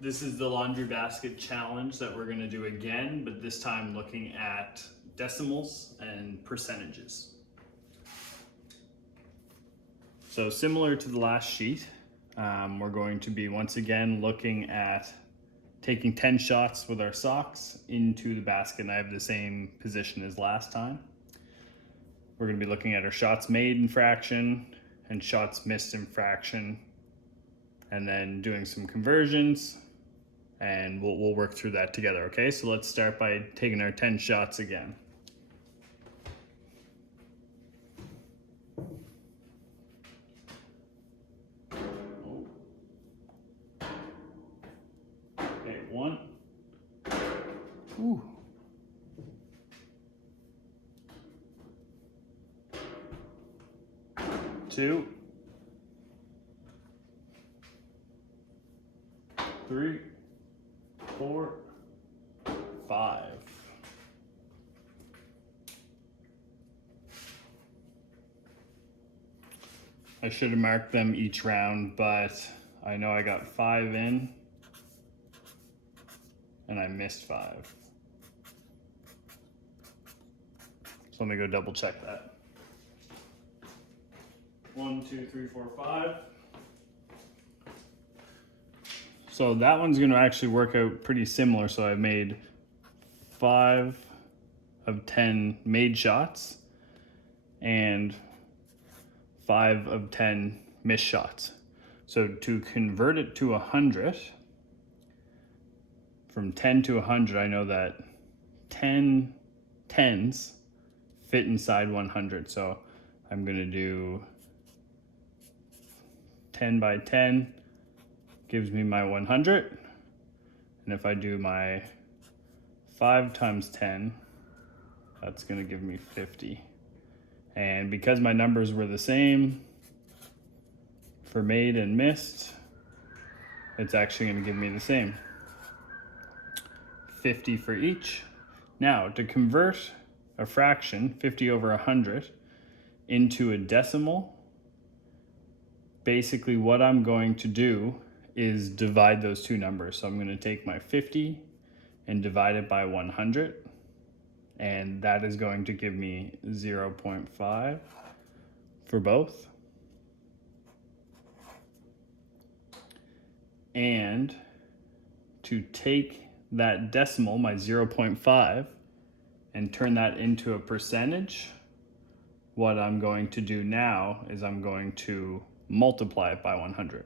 This is the laundry basket challenge that we're going to do again, but this time looking at decimals and percentages. So similar to the last sheet, we're going to be once again looking at taking 10 shots with our socks into the basket, and I have the same position as last time. We're going to be looking at our shots made in fraction and shots missed in fraction, and then doing some conversions, and we'll work through that together, okay? So let's start by taking our 10 shots again. Okay, 1. Ooh. 2. 3, 4, 5. I should have marked them each round, but I know I got 5 in and I missed 5. So let me go double check that. 1, 2, 3, 4, 5. So that one's going to actually work out pretty similar. So I made 5 of 10 made shots and 5 of 10 missed shots. So to convert it to 100, from 10 to 100, I know that 10 tens fit inside 100. So I'm going to do 10 by 10 gives me my 100. And if I do my 5 times 10, that's going to give me 50. And because my numbers were the same for made and missed, it's actually going to give me the same. 50 for each. Now, to convert a fraction, 50 over 100, into a decimal, basically what I'm going to do is divide those two numbers. So I'm going to take my 50 and divide it by 100, and that is going to give me 0.5 for both. And to take that decimal, my 0.5, and turn that into a percentage, what I'm going to do now is I'm going to multiply it by 100.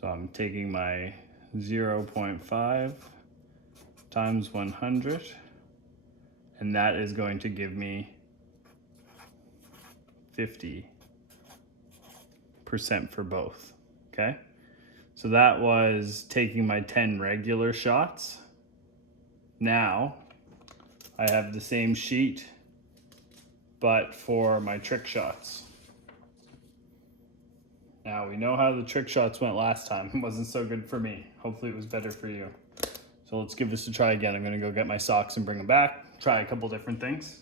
So I'm taking my 0.5 times 100, and that is going to give me 50% for both, okay? So that was taking my 10 regular shots. Now I have the same sheet, but for my trick shots. Now we know how the trick shots went last time. It wasn't so good for me. Hopefully it was better for you. So let's give this a try again. I'm gonna go get my socks and bring them back. Try a couple different things.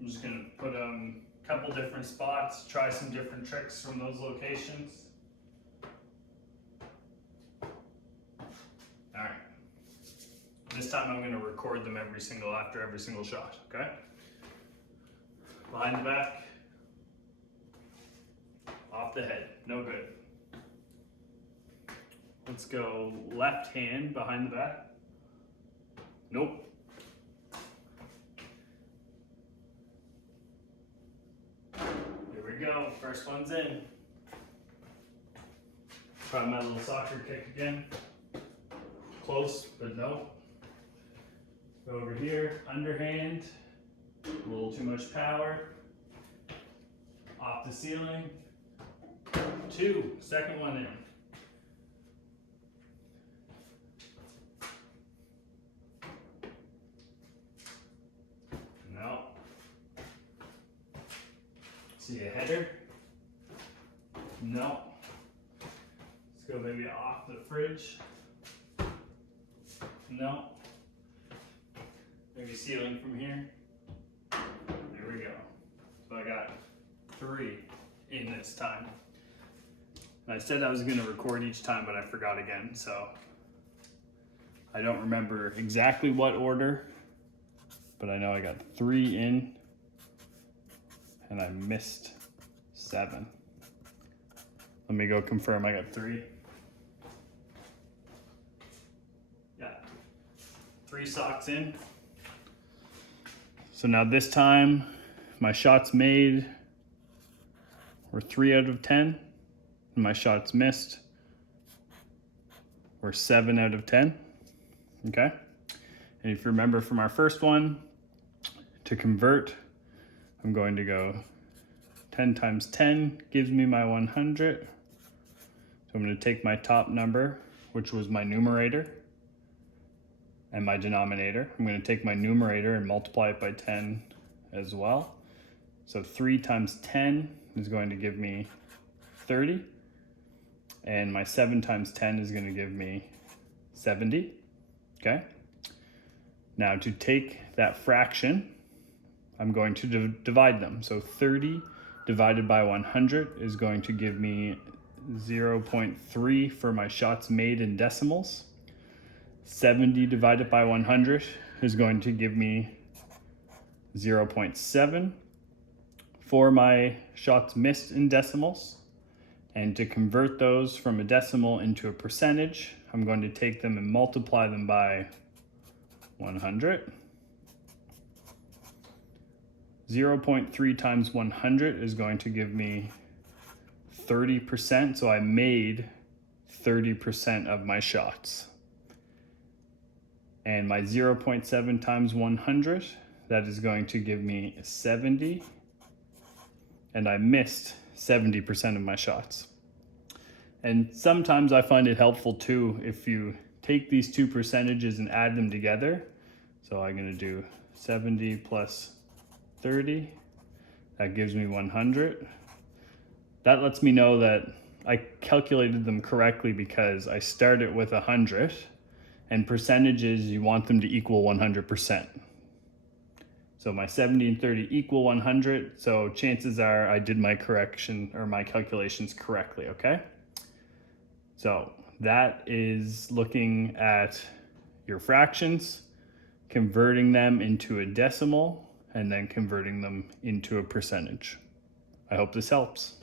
I'm just gonna put a couple different spots, try some different tricks from those locations. All right. This time I'm gonna record them after every single shot, okay? Behind the back, off the head, no good. Let's go left hand behind the back. Nope. Here we go, first one's in. Try my little soccer kick again. Close, but no. Go over here, underhand, a little too much power. Off the ceiling. 2, second one in. No. See a header? No. go maybe off the fridge. No. Maybe ceiling from here. There we go. So I got 3 in this time. And I said I was going to record each time, but I forgot again. So I don't remember exactly what order, but I know I got 3 in and I missed 7. Let me go confirm I got 3. Yeah, 3 socks in. So now this time my shots made were 3 out of 10 and my shots missed were 7 out of 10. Okay. And if you remember from our first one, to convert, I'm going to go 10 times 10 gives me my 100. So I'm going to take my top number, which was my numerator, and my denominator. I'm going to take my numerator and multiply it by 10 as well. So 3 times 10 is going to give me 30. And my 7 times 10 is going to give me 70. Okay. Now to take that fraction, I'm going to divide them. So 30 divided by 100 is going to give me 0.3 for my shots made in decimals. 70 divided by 100 is going to give me 0.7 for my shots missed in decimals. And to convert those from a decimal into a percentage, I'm going to take them and multiply them by 100. 0.3 times 100 is going to give me 30%. So I made 30% of my shots. And my 0.7 times 100, that is going to give me 70. And I missed 70% of my shots. And sometimes I find it helpful too if you take these 2 percentages and add them together. So I'm going to do 70 plus 30. That gives me 100. That lets me know that I calculated them correctly because I started with 100, and percentages, you want them to equal 100%. So my 70 and 30 equal 100. So chances are I did my correction or my calculations correctly, okay? So that is looking at your fractions, converting them into a decimal, and then converting them into a percentage. I hope this helps.